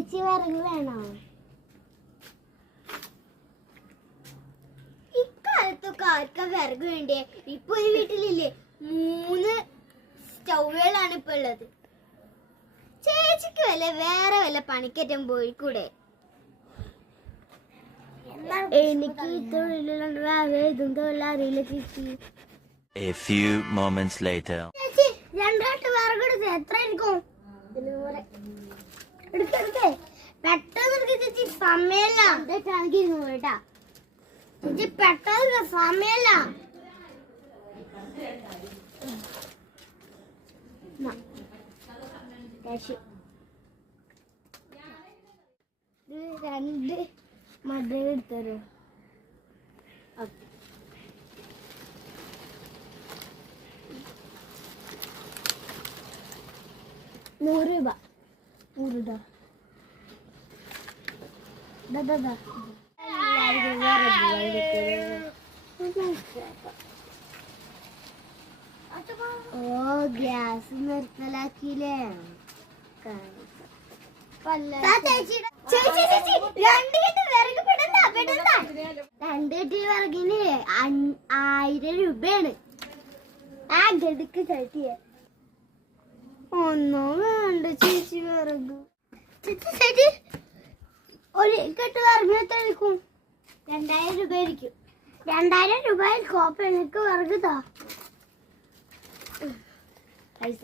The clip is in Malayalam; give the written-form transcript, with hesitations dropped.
ചേച്ചി വിറക് വേണോ? ഇക്കാലത്തൊക്കെ ആർക്കാ വിറക് വേണ്ടേ? ഇപ്പൊ ഒരു വീട്ടിലില്ലേ 3 സ്റ്റൗകളാണ് ഇപ്പൊ ഉള്ളത്. ചേച്ചിക്ക് വേറെ വല്ല പണിക്കറ്റം പോയിക്കൂടെ? എനിക്ക് തൊഴിലുണ്ട്, വേറെ ഇതും തൊഴിലറിയില്ല ചേച്ചി. A few moments later. ചേച്ചി 2 കെട്ട് വിറകെടുത്ത് എത്ര ആയിരിക്കും? എടുക്കേ പെട്ടെന്ന് ചേച്ചി, സമയല്ല. ചേച്ചി പെട്ടെന്ന് സമയല്ല. ഇത് 2 മട എടുത്തരോ? 100 രൂപ. 100 രൂപ. ഓ, ഗ്യാസ് നിർത്തലാക്കിയില്ലേ? 2 കെട്ട് വിറക് പെടുന്ന 2 കെട്ട് വിറകിന് 1000 രൂപയാണ്. ആ ഗടുക്ക് ചേച്ചിയെ ഒന്നും വേണ്ട ചേച്ചി വിറക്. ചേച്ചി 1 കെട്ട് വിറകിന് എത്ര ആയിരിക്കും? 2000 രൂപ ആയിരിക്കും. 2000 രൂപ. കോപ്പ എനിക്ക് വിറക് താ പൈസ.